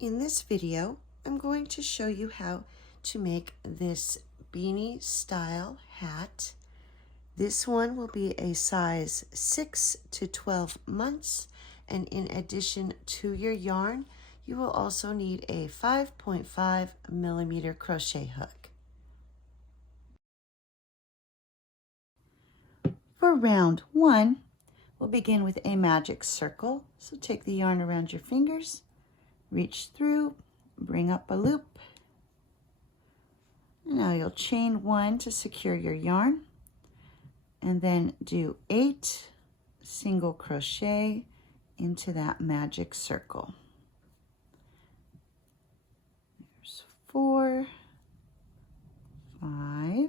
In this video, I'm going to show you how to make this beanie style hat. This one will be a size 6 to 12 months, and in addition to your yarn, you will also need a 5.5 millimeter crochet hook. For round 1, we'll begin with a magic circle. So take the yarn around your fingers, reach through, bring up a loop. And now you'll chain 1 to secure your yarn, and then do 8 single crochet into that magic circle. There's 4, 5,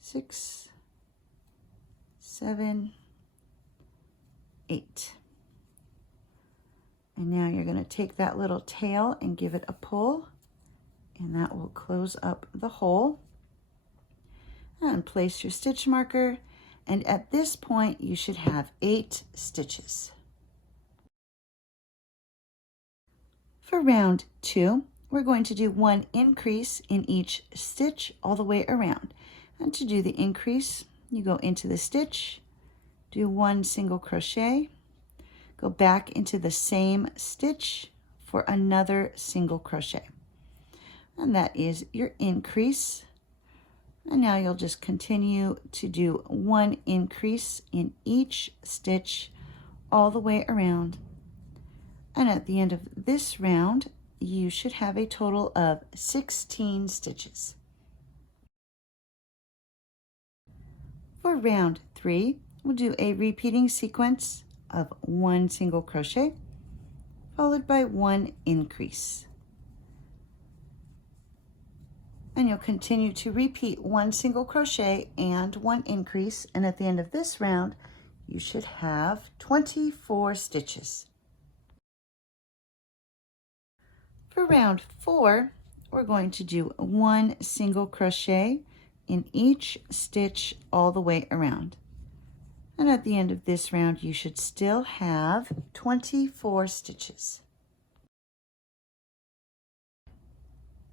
6, 7, 8. And now you're going to take that little tail and give it a pull, and that will close up the hole. And place your stitch marker, and at this point you should have 8 stitches. For round 2, we're going to do 1 increase in each stitch all the way around. And to do the increase, you go into the stitch, do 1 single crochet, go back into the same stitch for another single crochet. And that is your increase. And now you'll just continue to do 1 increase in each stitch all the way around. And at the end of this round, you should have a total of 16 stitches. For round 3, we'll do a repeating sequence of 1 single crochet followed by 1 increase. And you'll continue to repeat 1 single crochet and 1 increase, and at the end of this round you should have 24 stitches. For round 4, we're going to do 1 single crochet in each stitch all the way around. And at the end of this round you should still have 24 stitches.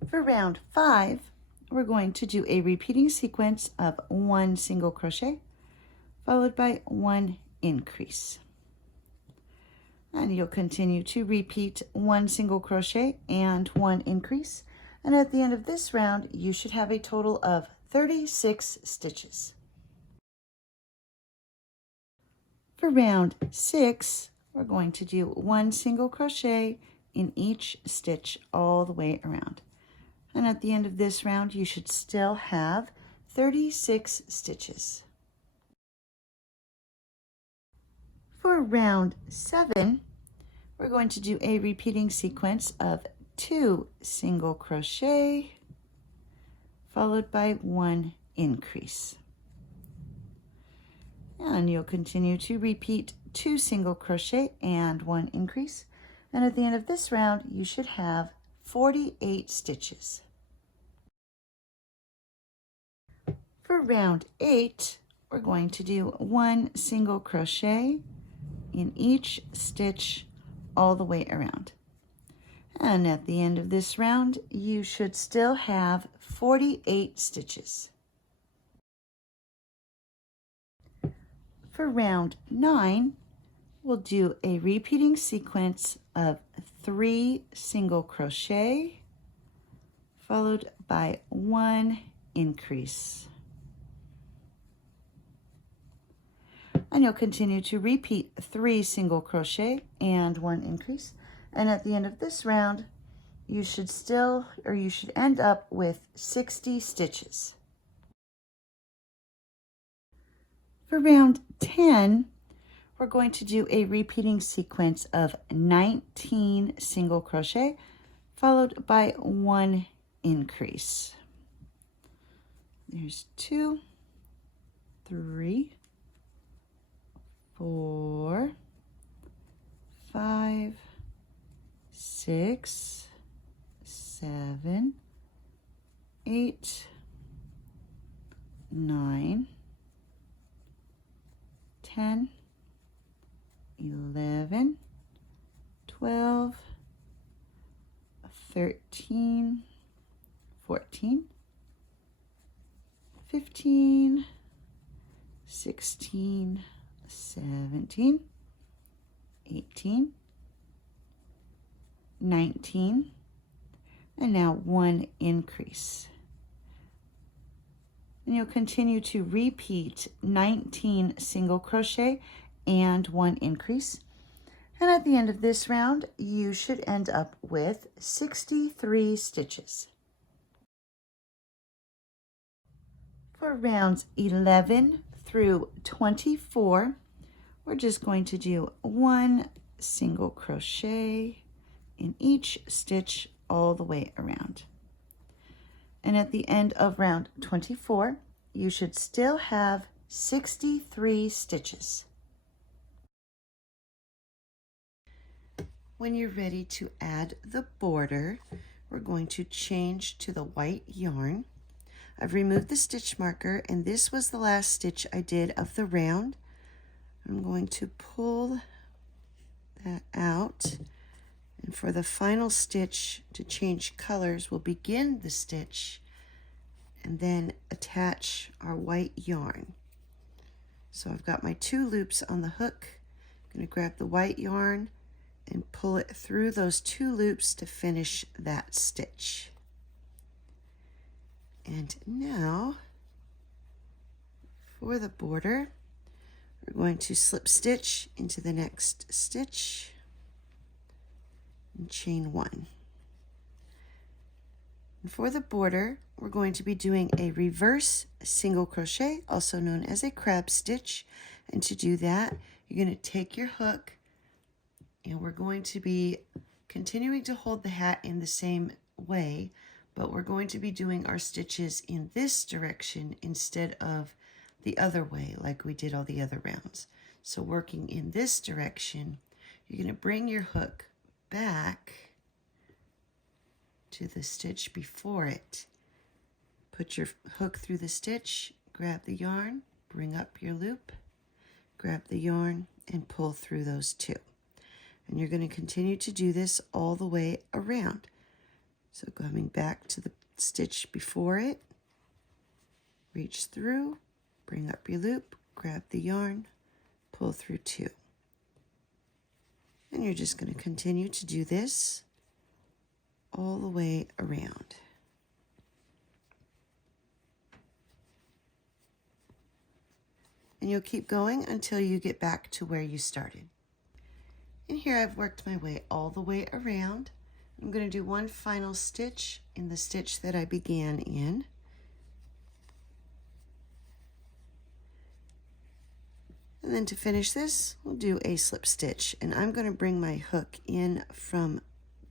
For round 5, we're going to do a repeating sequence of 1 single crochet followed by 1 increase. And you'll continue to repeat 1 single crochet and 1 increase. And at the end of this round, you should have a total of 36 stitches. For round 6, we're going to do 1 single crochet in each stitch all the way around. And at the end of this round, you should still have 36 stitches. For round 7, we're going to do a repeating sequence of 2 single crochet followed by 1 increase. And you'll continue to repeat 2 single crochet and 1 increase. And at the end of this round, you should have 48 stitches. For round 8, we're going to do 1 single crochet in each stitch all the way around. And at the end of this round, you should still have 48 stitches. For round 9, we'll do a repeating sequence of 3 single crochet followed by 1 increase. And you'll continue to repeat 3 single crochet and 1 increase. And at the end of this round, you should end up with 60 stitches. For round 10, we're going to do a repeating sequence of 19 single crochet followed by 1 increase. There's 2, 3, 4, 5, 6, 7, 8, 9, 10, 11, 12, 17, 18, 19, and now 1 increase. And you'll continue to repeat 19 single crochet and 1 increase. And at the end of this round, you should end up with 63 stitches. For rounds 11 through 24, we're just going to do 1 single crochet in each stitch all the way around. And at the end of round 24, you should still have 63 stitches. When you're ready to add the border, we're going to change to the white yarn. I've removed the stitch marker, and this was the last stitch I did of the round. I'm going to pull that out, and for the final stitch to change colors, we'll begin the stitch and then attach our white yarn. So I've got my 2 loops on the hook. I'm going to grab the white yarn and pull it through those 2 loops to finish that stitch. And now for the border, we're going to slip stitch into the next stitch and chain 1. And for the border, we're going to be doing a reverse single crochet, also known as a crab stitch. And to do that, you're going to take your hook, and we're going to be continuing to hold the hat in the same way, but we're going to be doing our stitches in this direction instead of the other way like we did all the other rounds. So working in this direction, you're going to bring your hook back to the stitch before it. Put your hook through the stitch, grab the yarn, bring up your loop, grab the yarn, and pull through those 2. And you're going to continue to do this all the way around. So coming back to the stitch before it, reach through, bring up your loop, grab the yarn, pull through 2. And you're just going to continue to do this all the way around. And you'll keep going until you get back to where you started. And here I've worked my way all the way around. I'm going to do 1 final stitch in the stitch that I began in. And then to finish this, we'll do a slip stitch. And I'm going to bring my hook in from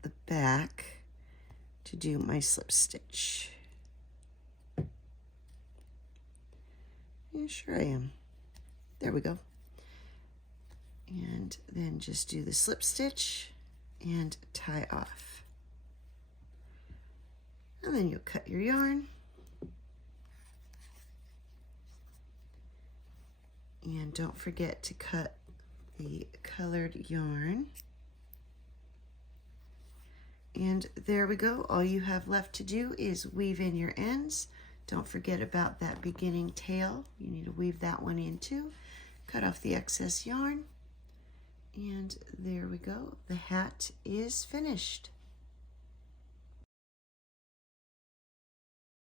the back to do my slip stitch. Yeah, sure I am. There we go. And then just do the slip stitch and tie off. And then you'll cut your yarn. And don't forget to cut the colored yarn. And there we go. All you have left to do is weave in your ends. Don't forget about that beginning tail. You need to weave that one in too. Cut off the excess yarn. And there we go. The hat is finished.